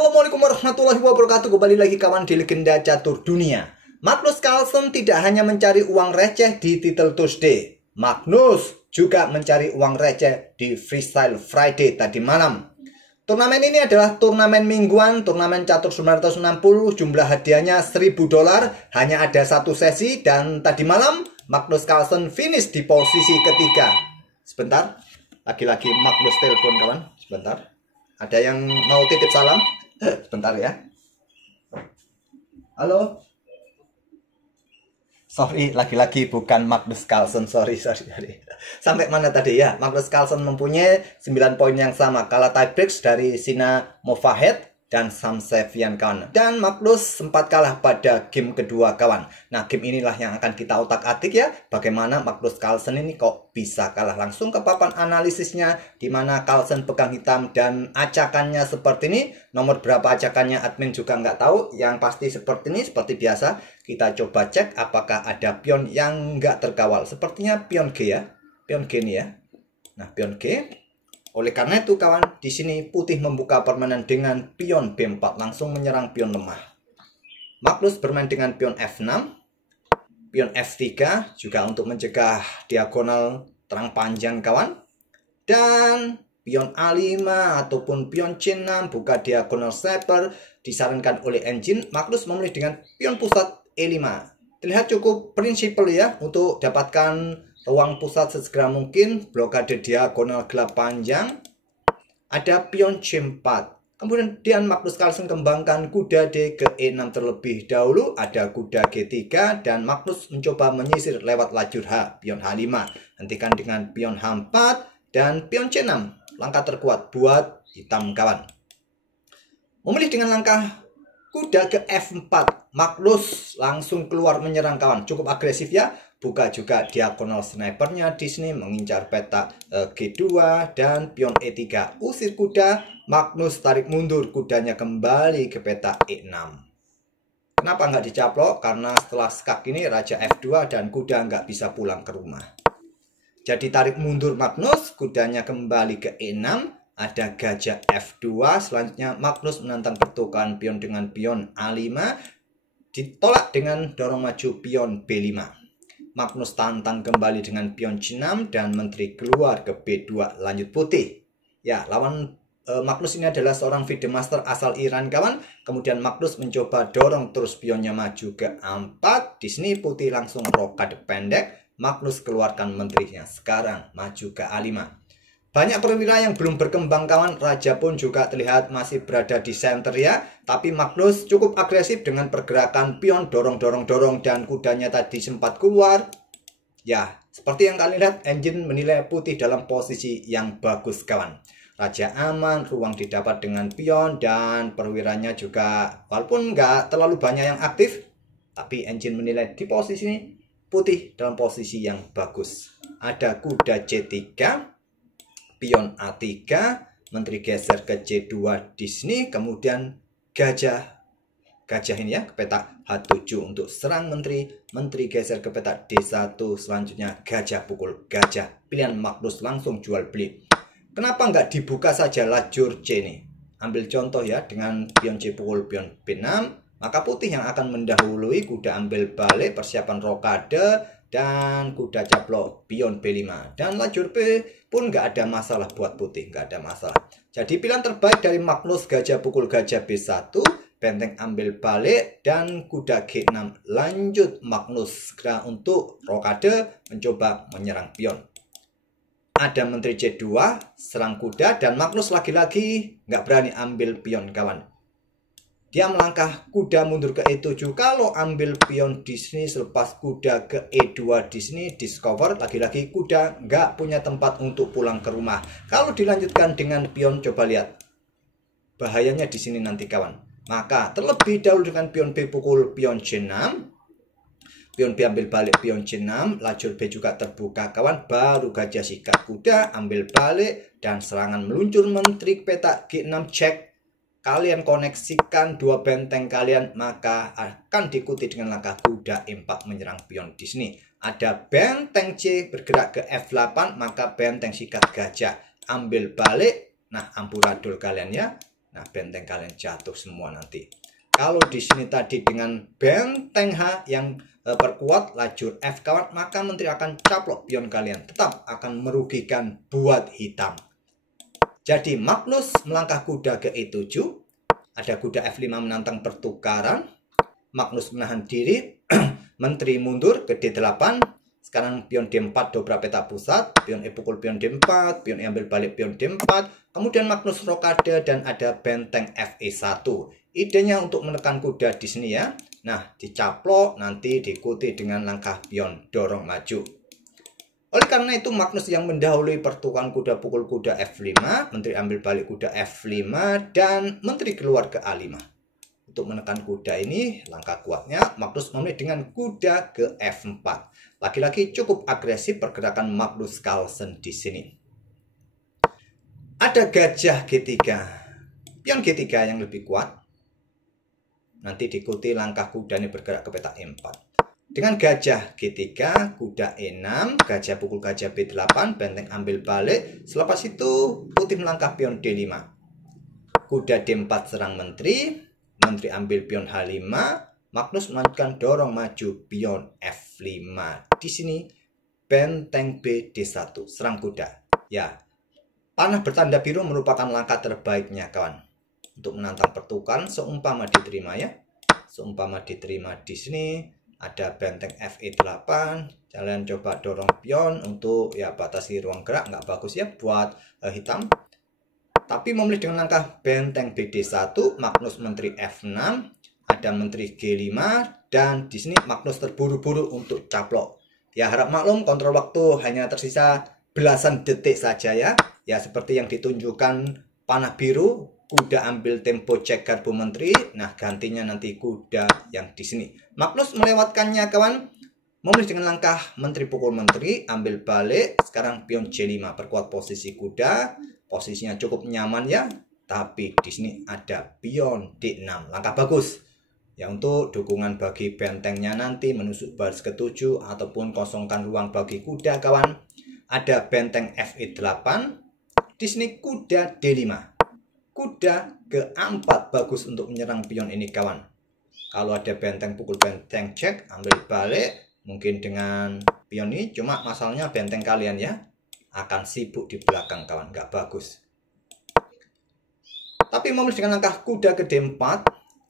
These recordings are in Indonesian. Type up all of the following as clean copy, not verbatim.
Assalamualaikum warahmatullahi wabarakatuh. Kembali lagi kawan di Legenda Catur Dunia. Magnus Carlsen tidak hanya mencari uang receh di Title Tuesday. Magnus juga mencari uang receh di Freestyle Friday tadi malam. Turnamen ini adalah turnamen mingguan, turnamen catur 960, jumlah hadiahnya $1000, hanya ada satu sesi, dan tadi malam Magnus Carlsen finish di posisi ketiga. Sebentar, lagi-lagi Magnus telepon kawan, sebentar. Ada yang mau titip salam? Sebentar ya. Halo. Sorry, lagi-lagi bukan Magnus Carlsen. Sorry. Sampai mana tadi ya? Magnus Carlsen mempunyai 9 poin yang sama. Kalah tiebreaks dari Sina Movahed dan Sam Sevian kawan. Dan Magnus sempat kalah pada game kedua kawan. Nah, game inilah yang akan kita otak-atik ya. Bagaimana Magnus Carlsen ini kok bisa kalah. Langsung ke papan analisisnya. Dimana Carlsen pegang hitam dan acakannya seperti ini. Nomor berapa acakannya admin juga nggak tahu. Yang pasti seperti ini, seperti biasa. Kita coba cek apakah ada pion yang nggak terkawal. Sepertinya pion G ya. Pion G ini ya. Nah, pion G. Oleh karena itu kawan, di sini putih membuka permainan dengan pion B4 langsung menyerang pion lemah. Magnus bermain dengan pion F6, pion F3 juga untuk mencegah diagonal terang panjang kawan. Dan pion A5 ataupun pion C6 buka diagonal sniper disarankan oleh engine. Magnus memilih dengan pion pusat E5. Terlihat cukup prinsipal ya untuk dapatkan ruang pusat sesegera mungkin. Blokade diagonal gelap panjang. Ada pion C4. Kemudian Magnus Carlsen kembangkan kuda D ke E6 terlebih dahulu. Ada kuda G3 dan Magnus mencoba menyisir lewat lajur H. Pion H5. Hentikan dengan pion H4 dan pion C6. Langkah terkuat buat hitam kawan. Memilih dengan langkah kuda ke F4. Magnus langsung keluar menyerang kawan. Cukup agresif ya. Buka juga diagonal snipernya di sini mengincar peta G2 dan pion E3. Usir kuda, Magnus tarik mundur kudanya kembali ke peta E6. Kenapa nggak dicaplok? Karena setelah skak ini raja F2 dan kuda nggak bisa pulang ke rumah. Jadi tarik mundur Magnus, kudanya kembali ke E6. Ada gajah F2. Selanjutnya Magnus menantang pertukaran pion dengan pion A5. Ditolak dengan dorong maju pion B5. Magnus tantang kembali dengan pion C6 dan menteri keluar ke B2 lanjut putih. Ya, lawan Magnus ini adalah seorang FIDE Master asal Iran kawan. Kemudian Magnus mencoba dorong terus pionnya maju ke A4. Di sini putih langsung rokade pendek. Magnus keluarkan menterinya. Sekarang maju ke A5. Banyak perwira yang belum berkembang kawan. Raja pun juga terlihat masih berada di center ya. Tapi Magnus cukup agresif dengan pergerakan pion dorong dan kudanya tadi sempat keluar. Ya, seperti yang kalian lihat, engine menilai putih dalam posisi yang bagus kawan. Raja aman, ruang didapat dengan pion dan perwiranya juga walaupun nggak terlalu banyak yang aktif. Tapi engine menilai di posisi ini putih dalam posisi yang bagus. Ada kuda C3. Pion A3, menteri geser ke C2 di sini, kemudian gajah ini ya ke peta H7 untuk serang menteri geser ke peta D1, selanjutnya gajah pukul gajah. Pilihan Magnus langsung jual beli. Kenapa nggak dibuka saja lajur C ini? Ambil contoh ya dengan pion C pukul pion B6, maka putih yang akan mendahului, kuda ambil balik, persiapan rokade, dan kuda caplok pion B5. Dan lajur B pun nggak ada masalah buat putih, nggak ada masalah. Jadi pilihan terbaik dari Magnus gajah pukul gajah B1, benteng ambil balik, dan kuda G6. Lanjut Magnus segera untuk rokade mencoba menyerang pion. Ada menteri C2, serang kuda, dan Magnus lagi-lagi nggak berani ambil pion kawan. Dia melangkah kuda mundur ke E7. Kalau ambil pion di sini selepas kuda ke E2 di sini discover, lagi-lagi kuda nggak punya tempat untuk pulang ke rumah. Kalau dilanjutkan dengan pion, coba lihat bahayanya di sini nanti kawan. Maka terlebih dahulu dengan pion B pukul pion C6. Pion B ambil balik pion C6, lajur B juga terbuka kawan. Baru gajah sikat kuda ambil balik dan serangan meluncur menteri peta G6 cek. Kalian koneksikan dua benteng kalian, maka akan diikuti dengan langkah kuda E4 menyerang pion di sini. Ada benteng C bergerak ke F8, maka benteng sikat gajah ambil balik. Nah, amburadul kalian ya. Nah, benteng kalian jatuh semua nanti. Kalau di sini tadi dengan benteng H yang perkuat lajur F kawan, maka menteri akan caplok pion kalian. Tetap akan merugikan buat hitam. Jadi Magnus melangkah kuda ke E7. Ada kuda F5 menantang pertukaran. Magnus menahan diri. Menteri mundur ke D8. Sekarang pion D4 dobrak peta pusat. Pion E pukul pion D4. Pion E ambil balik pion D4. Kemudian Magnus rokade dan ada benteng FE1. Idenya untuk menekan kuda di sini ya. Nah, dicaplok nanti diikuti dengan langkah pion dorong maju. Oleh karena itu Magnus yang mendahului pertukaran kuda pukul kuda F5, menteri ambil balik kuda F5 dan menteri keluar ke A5. Untuk menekan kuda ini langkah kuatnya Magnus memilih dengan kuda ke F4. Lagi-lagi cukup agresif pergerakan Magnus Carlsen di sini. Ada gajah G3. Pion G3 yang lebih kuat. Nanti diikuti langkah kuda ini bergerak ke peta E4. Dengan gajah G3, kuda E6, gajah pukul gajah B8, benteng ambil balik. Selepas itu putih melangkah pion D5. Kuda D4 serang menteri, menteri ambil pion H5, Magnus melanjutkan dorong maju pion F5. Di sini benteng B D1, serang kuda. Ya, panah bertanda biru merupakan langkah terbaiknya kawan. Untuk menantang pertukaran seumpama diterima ya. Seumpama diterima di sini ada benteng FE8. Kalian coba dorong pion untuk ya batasi ruang gerak, nggak bagus ya buat hitam. Tapi memilih dengan langkah benteng BD1, Magnus menteri F6, ada menteri G5 dan di sini Magnus terburu-buru untuk caplok. Ya harap maklum kontrol waktu hanya tersisa belasan detik saja ya. Ya seperti yang ditunjukkan panah biru. Kuda ambil tempo cek garpu menteri. Nah, gantinya nanti kuda yang di sini. Magnus melewatkannya, kawan. Memilih dengan langkah menteri pukul menteri, ambil balik. Sekarang pion C5, perkuat posisi kuda. Posisinya cukup nyaman ya. Tapi di sini ada pion D6. Langkah bagus. Ya, untuk dukungan bagi bentengnya nanti menusuk baris ke-7 ataupun kosongkan ruang bagi kuda, kawan. Ada benteng FE8. Di sini kuda D5. Kuda ke A4 bagus untuk menyerang pion ini kawan. Kalau ada benteng pukul benteng cek, ambil balik. Mungkin dengan pion ini, cuma masalahnya benteng kalian ya akan sibuk di belakang kawan, nggak bagus. Tapi memilih dengan langkah kuda ke D4,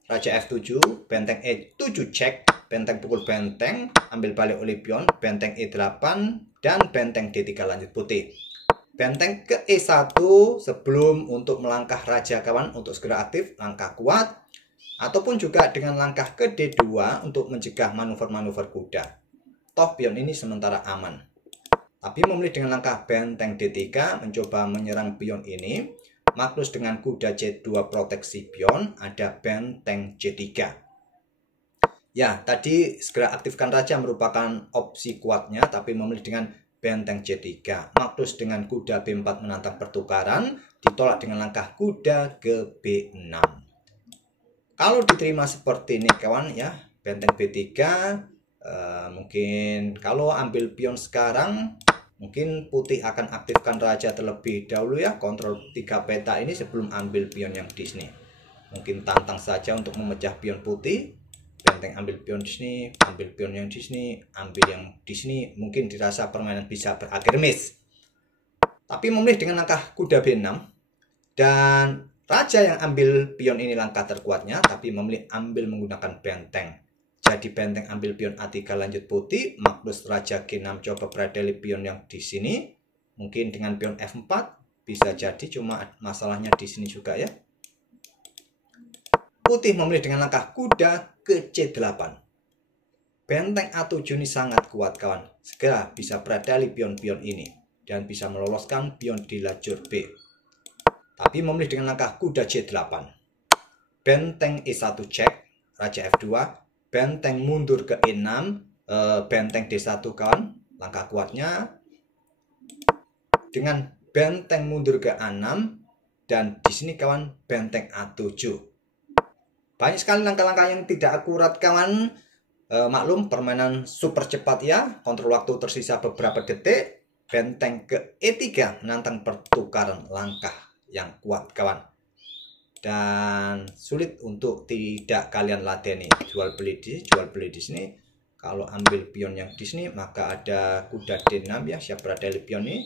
Raja F7, benteng E7 cek, benteng pukul benteng, ambil balik oleh pion, benteng E8 dan benteng D3 lanjut putih. Benteng ke E1 sebelum untuk melangkah raja kawan, untuk segera aktif langkah kuat, ataupun juga dengan langkah ke D2 untuk mencegah manuver-manuver kuda. Toh pion ini sementara aman. Tapi memilih dengan langkah benteng D3 mencoba menyerang pion ini. Magnus dengan kuda C2 proteksi pion, ada benteng C3. Ya, tadi segera aktifkan raja merupakan opsi kuatnya, tapi memilih dengan benteng C3. Magnus dengan kuda B4 menantang pertukaran, ditolak dengan langkah kuda ke B6. Kalau diterima seperti ini kawan ya, benteng B3 mungkin kalau ambil pion sekarang, mungkin putih akan aktifkan raja terlebih dahulu ya, kontrol 3 peta ini sebelum ambil pion yang di sini. Mungkin tantang saja untuk memecah pion putih. Benteng ambil pion di sini, ambil pion yang di sini, ambil yang di sini, mungkin dirasa permainan bisa berakhir miss. Tapi memilih dengan langkah kuda B6 dan raja yang ambil pion ini langkah terkuatnya, tapi memilih ambil menggunakan benteng. Jadi benteng ambil pion A3 lanjut putih, Magnus raja G6 coba beradali pion yang di sini, mungkin dengan pion F4 bisa jadi, cuma masalahnya di sini juga ya. Putih memilih dengan langkah kuda ke C8. Benteng A7 ini sangat kuat kawan. Segera bisa beradali pion-pion ini dan bisa meloloskan pion di lajur B. Tapi memilih dengan langkah kuda C8. Benteng E1 cek, Raja F2, benteng mundur ke E6, benteng D1 kawan. Langkah kuatnya dengan benteng mundur ke A6 dan di sini kawan benteng A7. Banyak sekali langkah-langkah yang tidak akurat kawan. Maklum permainan super cepat ya. Kontrol waktu tersisa beberapa detik. Benteng ke E3 menantang pertukaran langkah yang kuat kawan. dan sulit untuk tidak kalian ladeni. Jual beli di sini. Kalau ambil pion yang di sini, maka ada kuda D6 ya, siap berada di pion ini.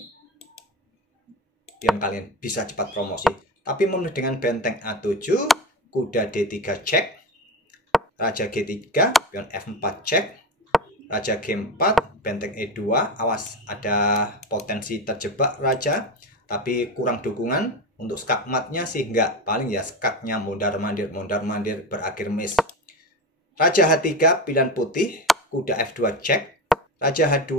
Pion kalian bisa cepat promosi. Tapi memilih dengan benteng A7, kuda D3 cek, raja G3, pion F4 cek, raja G4, benteng E2. Awas, ada potensi terjebak raja, tapi kurang dukungan. Untuk skakmatnya sih enggak, paling ya skaknya mondar-mandir berakhir miss. Raja H3 pilihan putih, kuda F2 cek, raja H2,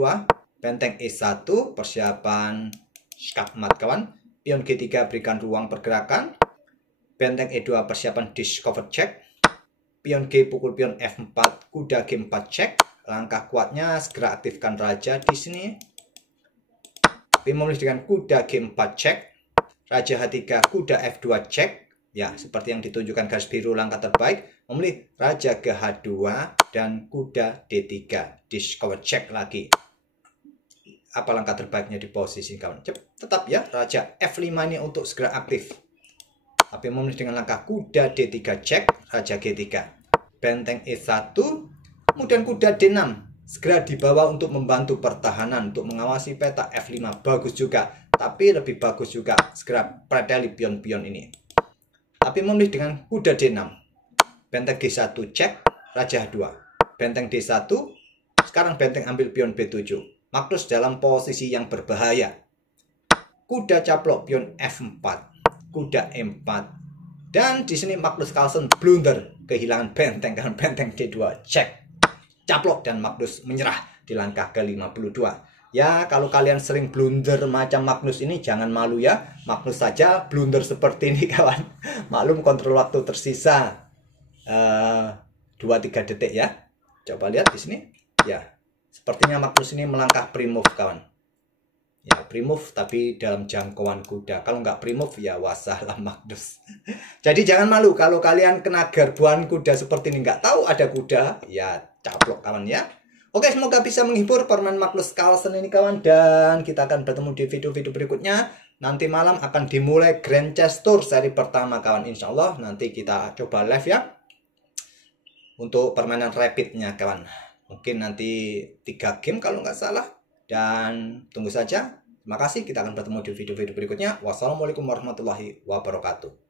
benteng E1 persiapan skakmat kawan, pion G3 berikan ruang pergerakan, benteng E2 persiapan discover cek, pion G pukul pion F4, kuda G4 cek. Langkah kuatnya segera aktifkan raja di sini. Tapi memilih dengan kuda G4 cek, raja H3, kuda F2 cek. Ya, seperti yang ditunjukkan garis biru langkah terbaik. Memilih raja ke H2 dan kuda D3. Discover cek lagi. Apa langkah terbaiknya di posisi kawan? Tetap ya, raja F5 ini untuk segera aktif. Tapi memilih dengan langkah kuda D3 cek, raja G3. Benteng E1, kemudian kuda D6. Segera dibawa untuk membantu pertahanan, untuk mengawasi peta F5. Bagus juga. Tapi lebih bagus juga segera predeli pion-pion ini. Tapi memilih dengan kuda D6. Benteng G1 cek, raja H2. Benteng D1, sekarang benteng ambil pion B7. Magnus dalam posisi yang berbahaya. Kuda caplok pion F4, kuda E4. Dan di sini Magnus Carlsen blunder, kehilangan benteng karena benteng D2 cek. Caplok dan Magnus menyerah di langkah ke-52. Ya, kalau kalian sering blunder macam Magnus ini, jangan malu ya. Magnus saja blunder seperti ini kawan. Maklum kontrol waktu tersisa 2-3 detik ya. Coba lihat di sini. Ya, sepertinya Magnus ini melangkah pre-move kawan. Ya, pre-move tapi dalam jangkauan kuda. Kalau nggak pre-move ya wassalam Magnus. Jadi jangan malu kalau kalian kena garbuan kuda seperti ini. Nggak tahu ada kuda, ya caplok kawan ya. Oke, semoga bisa menghibur permainan Magnus Carlsen ini kawan. Dan kita akan bertemu di video-video berikutnya. Nanti malam akan dimulai Grand Chess Tour seri pertama kawan. Insya Allah nanti kita coba live ya. Untuk permainan rapidnya kawan. Mungkin nanti 3 game kalau nggak salah. Dan tunggu saja. Terima kasih. Kita akan bertemu di video-video berikutnya. Wassalamualaikum warahmatullahi wabarakatuh.